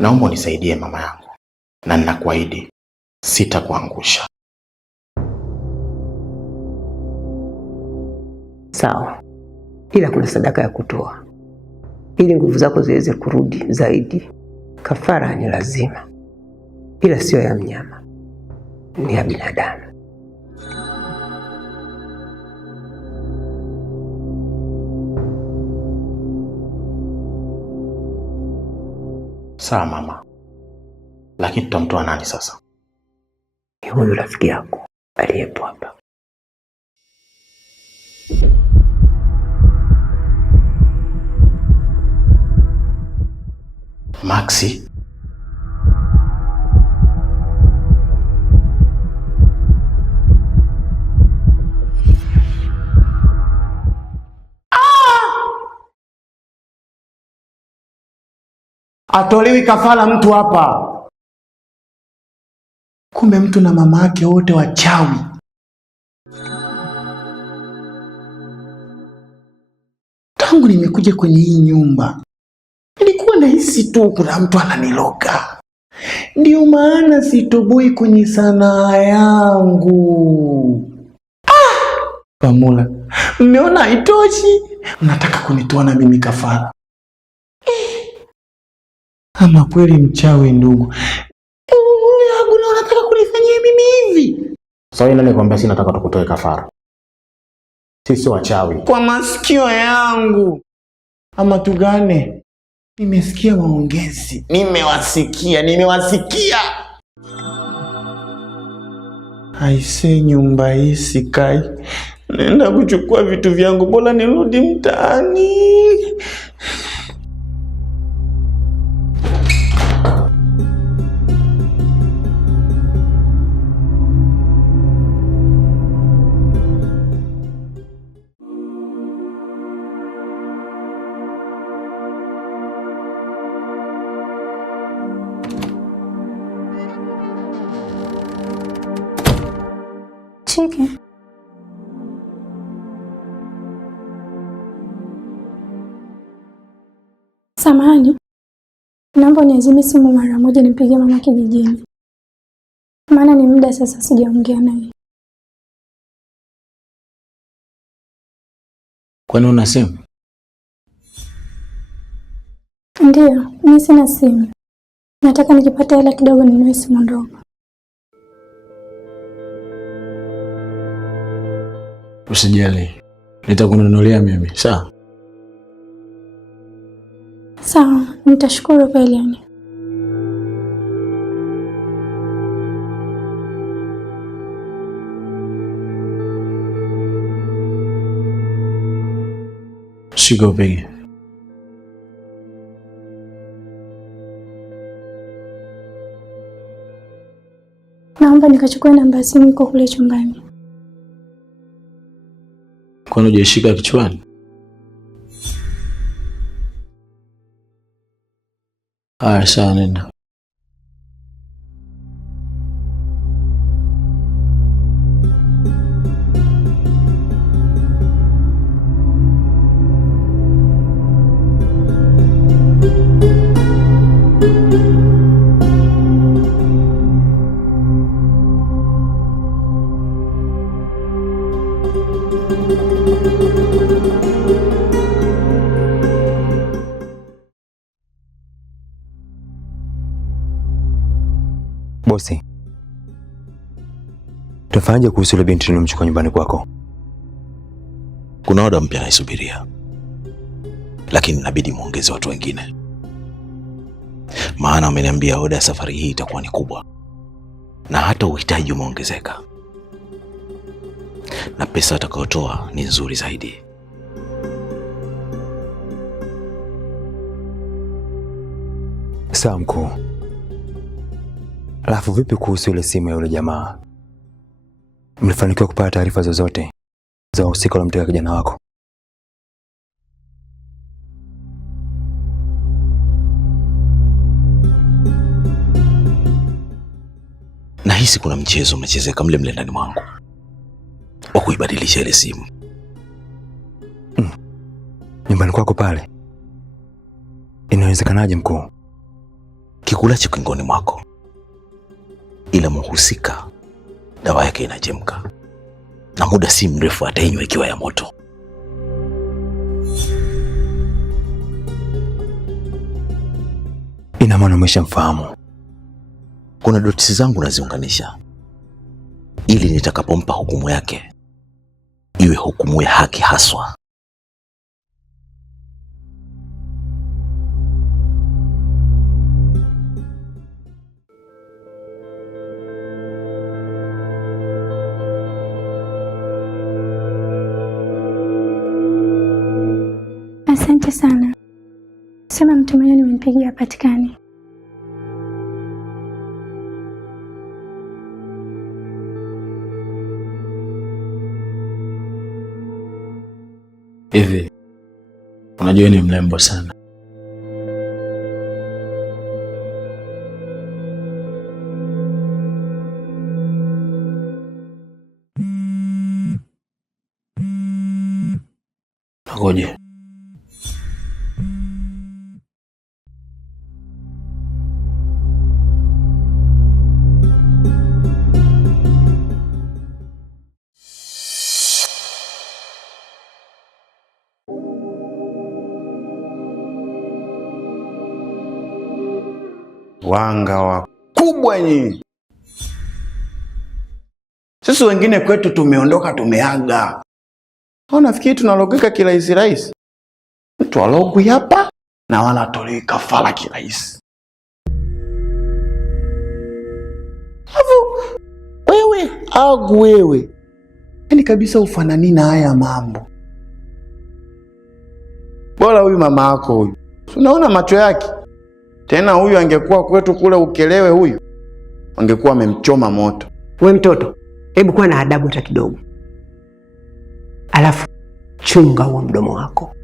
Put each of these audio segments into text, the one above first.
Naomba unisaidie mama yangu, na ninakuahidi sitakuangusha. Sawa, ila kuna sadaka ya kutoa ili nguvu zako ziweze kurudi zaidi. Kafara ni lazima, ila sio ya mnyama, ni ya binadamu. Sawa mama, lakini tutamtoa nani sasa? Ni huyu rafiki yako aliyepo hapa. Maxi? Atolewi kafara mtu hapa. Kumbe mtu na mama yake wote wachawi. Tangu nimekuja kwenye hii nyumba nilikuwa nahisi tu kuna mtu ananiloga. Ndio maana sitoboi kwenye sanaa yangu. Pamula, mmeona haitoshi? Mnataka kunitoa na mimi kafara. Ama kweli mchawi ndugu. Unataka kunifanyia mimi hivi? Sawa, nani kwambia sina nataka tukutoe kafara? Sisi wachawi. Kwa masikio yangu. Ama tugane? Nimesikia maongezi. Nimewasikia. Aise, nyumba hii sikai. Naenda kuchukua vitu vyangu, bora nirudi mtaani. Chiki. Samahani, naomba niazime simu mara moja nipigie mama kijijini, maana ni muda sasa sijaongea naye. Kwani una simu? Ndiyo, mimi sina simu. Nataka nikipata hela kidogo ninunue simu ndogo. Usijali, nitakununulia mimi, sawa? Sawa, nitashukuru kwa hili. Shika upige. Naomba nikachukue namba ya simu iko kule chumbani. Kwani hujashika kichwani? Haya, sawa, nenda. Bosi, tufanyaje kuhusu ile binti nilimchukua nyumbani kwako? Kuna oda mpya naisubiria, lakini inabidi muongeze watu wengine, maana ameniambia oda ya safari hii itakuwa ni kubwa na hata uhitaji umeongezeka, na pesa atakayotoa ni nzuri zaidi. Sawa mkuu. Alafu vipi kuhusu ile simu ya yule jamaa? Mlifanikiwa kupata taarifa zozote za wahusika waliomteka kijana wako? Nahisi kuna mchezo umechezeka mle ndani mwangu wa kuibadilisha ile simu. Nyumbani kwako pale? Inawezekanaje mkuu? kikulacho kingoni mwako, ila mhusika dawa yake inachemka na muda si mrefu atainywa ikiwa ya moto. Ina maana umeshamfahamu? Kuna dotisi zangu naziunganisha ili nitakapompa hukumu yake iwe hukumu ya haki haswa. Asante sana. Sema mtu mwenye nimempigia hapatikani. Hivi unajua ni mrembo sana. Ngoje. Wanga wakubwa nyinyi. Sisi wengine kwetu tumeondoka, tumeaga. Nafikiri tunalogeka kirahisi rahisi. Mtu alogwi hapa na wala tolewi kafara kirahisi. Wewe agu wewe, yaani kabisa ufanani na haya mambo. Bora huyu mama yako huyu, unaona macho yake. Tena huyu angekuwa kwetu kule Ukelewe, huyu angekuwa amemchoma moto. We mtoto, hebu kuwa na adabu hata kidogo, alafu chunga huo mdomo wako.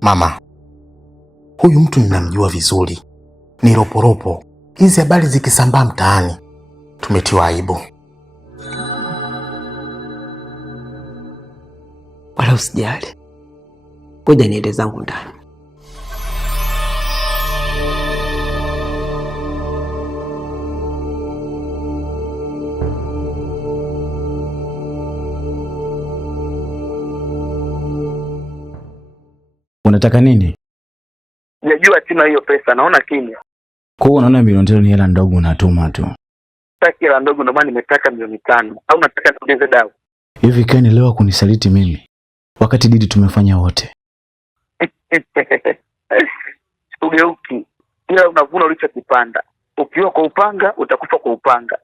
Mama, huyu mtu ninamjua vizuri, ni roporopo. Hizi habari zikisambaa mtaani tumetiwa aibu. Wala usijali, ngoja niende zangu ndani. Unataka nini? Sijajua tima hiyo pesa, naona kimya. Kwa hiyo unaona milioni 5 ni hela ndogo unatuma tu. Sasa hela ndogo ndio maana nimetaka milioni 5. Au nataka niongeze dawa? Hivi Ken leo kunisaliti mimi wakati didi tumefanya wote. Ugeuki. Ila unavuna ulichokipanda. Ukiwa kwa upanga utakufa kwa upanga.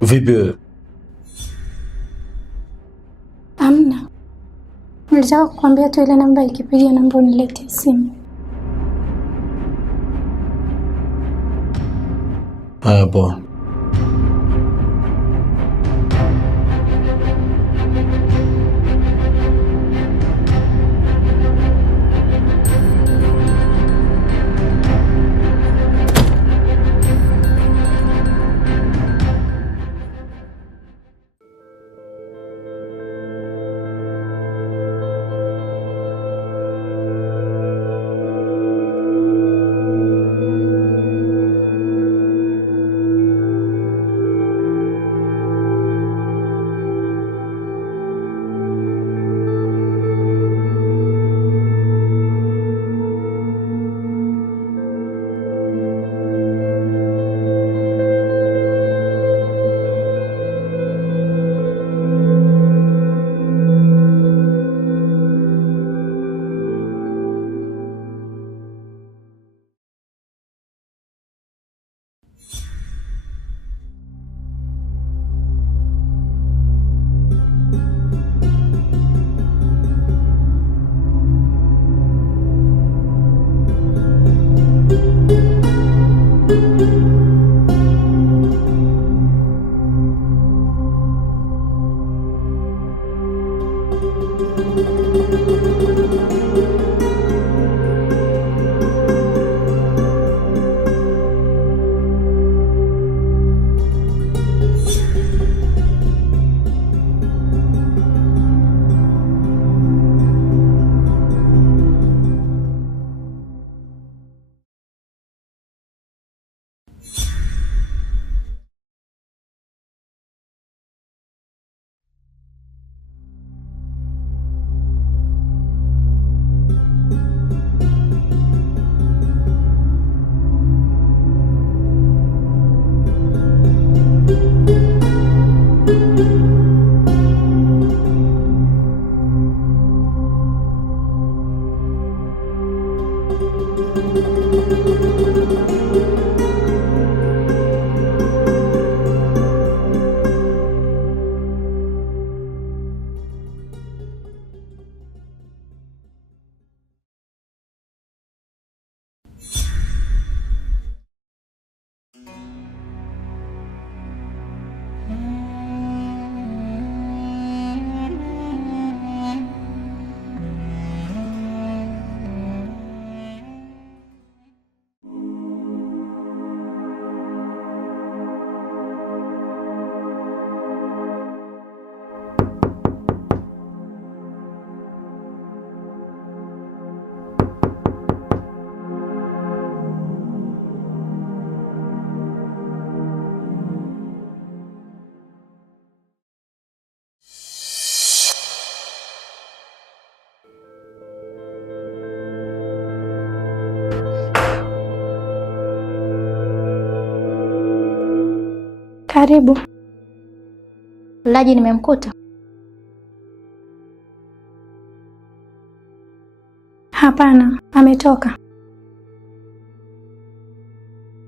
Vipi? Amna. Nilitaka kukwambia tu ile namba ikipiga namba unilete simu. Haya poa. Karibu. Laji nimemkuta? Hapana, ametoka.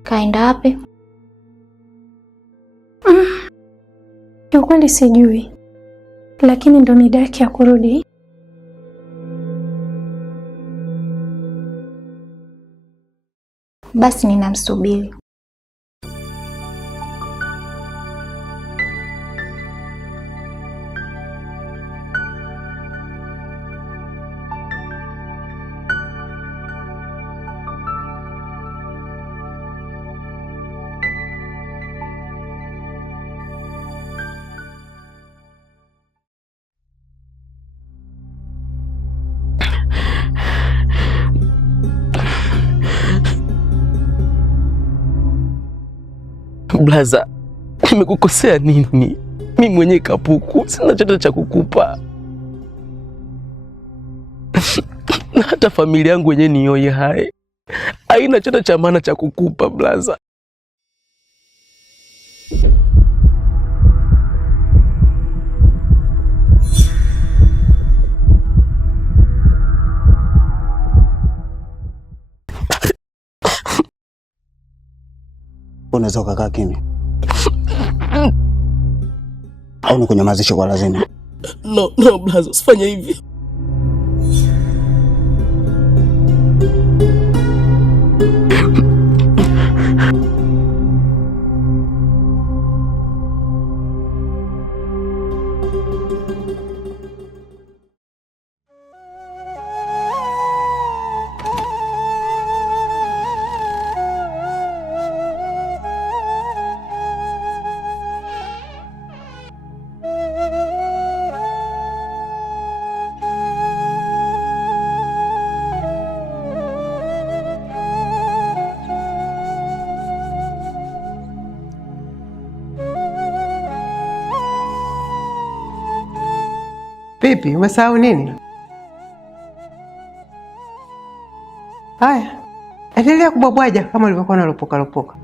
Kaenda wapi? Kiukweli sijui, lakini ndo mida yake ya kurudi. Basi ninamsubiri. Blaza, nimekukosea nini? Mimi mwenyewe kapuku, sina chochote cha kukupa. Na hata familia yangu wenyewe ni yoi hai, haina chochote cha maana cha kukupa blaza. Unaweza ukakaa kimya au nikunyamazishe kwa lazima? No blaza, usifanye hivi. Vipi, umesahau nini? Haya, endelea kubwabwaja kama ulivyokuwa unalopoka lopoka.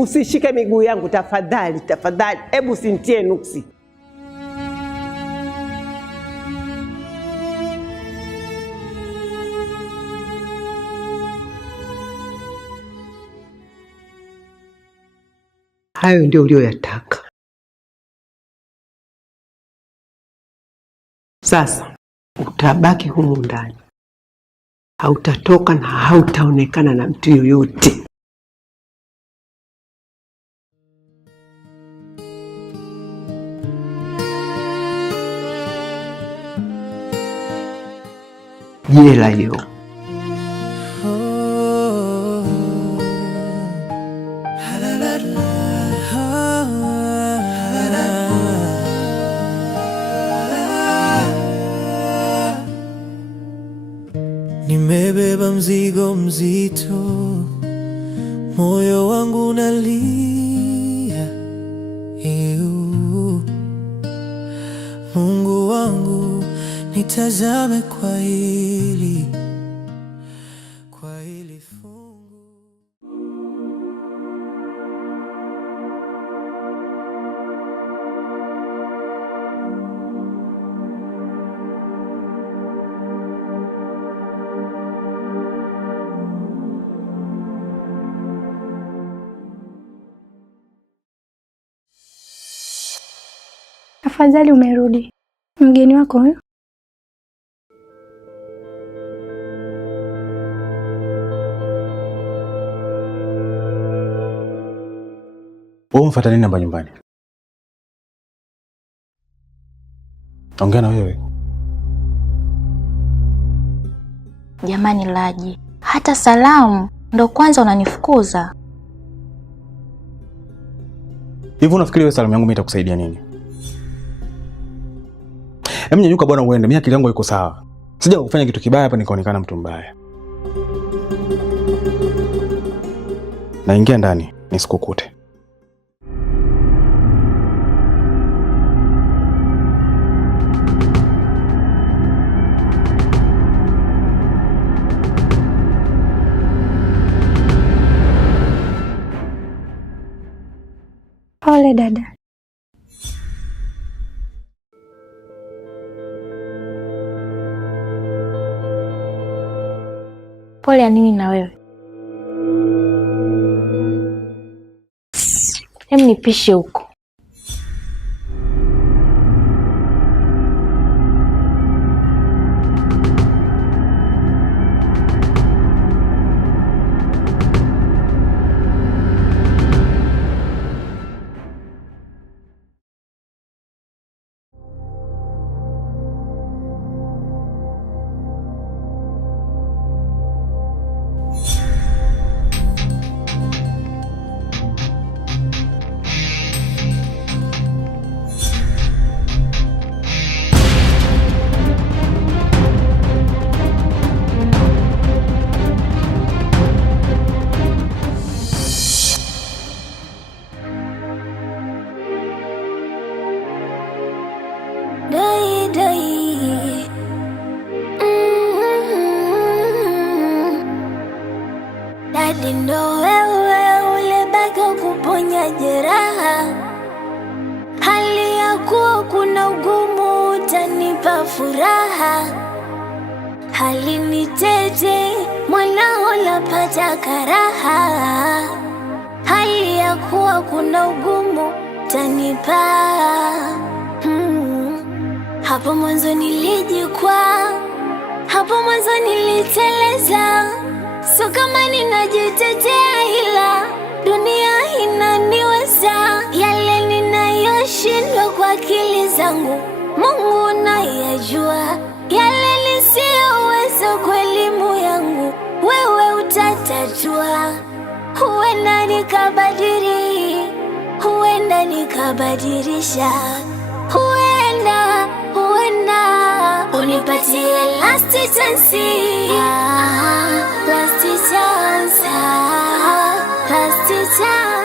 Usishike miguu yangu tafadhali, tafadhali. Hebu usintie nuksi. Hayo ndio uliyoyataka. Sasa utabaki humu ndani, hautatoka na hautaonekana na mtu yoyote. Jela hiyo. Nimebeba mzigo mzito, moyo wangu unalia. Mungu wangu, nitazame kwa hili fungu. Afadhali umerudi. Mgeni wako huyo? Wewe umfuata nini hapa nyumbani? Ongea na wewe. Jamani Laji, hata salamu ndo kwanza unanifukuza. Hivi unafikiri wewe salamu yangu mimi itakusaidia nini? Hebu nyanyuka bwana uende, mimi akili yangu iko sawa. Sija kufanya kitu kibaya hapa nikaonekana mtu mbaya. Naingia ndani nisikukute. Pole dada. Pole ya nini na wewe? Hem, nipishe huko. Dadi, ndo wewe ulebaki kuponya jeraha, hali ya kuwa kuna ugumu utanipa furaha, hali ni tete mwanao lapata karaha, hali ya kuwa kuna ugumu utanipa Hapo mwanzo nilijikwaa, hapo mwanzo niliteleza, so kama ninajitetea ila dunia inaniweza. Yale ninayoshindwa kwa akili zangu Mungu nayajua, yale nisiyoweza kwa elimu yangu wewe utatatua. Huenda nikabadili, huenda nikabadilisha, huenda unipatie last chance, last chance, last chance.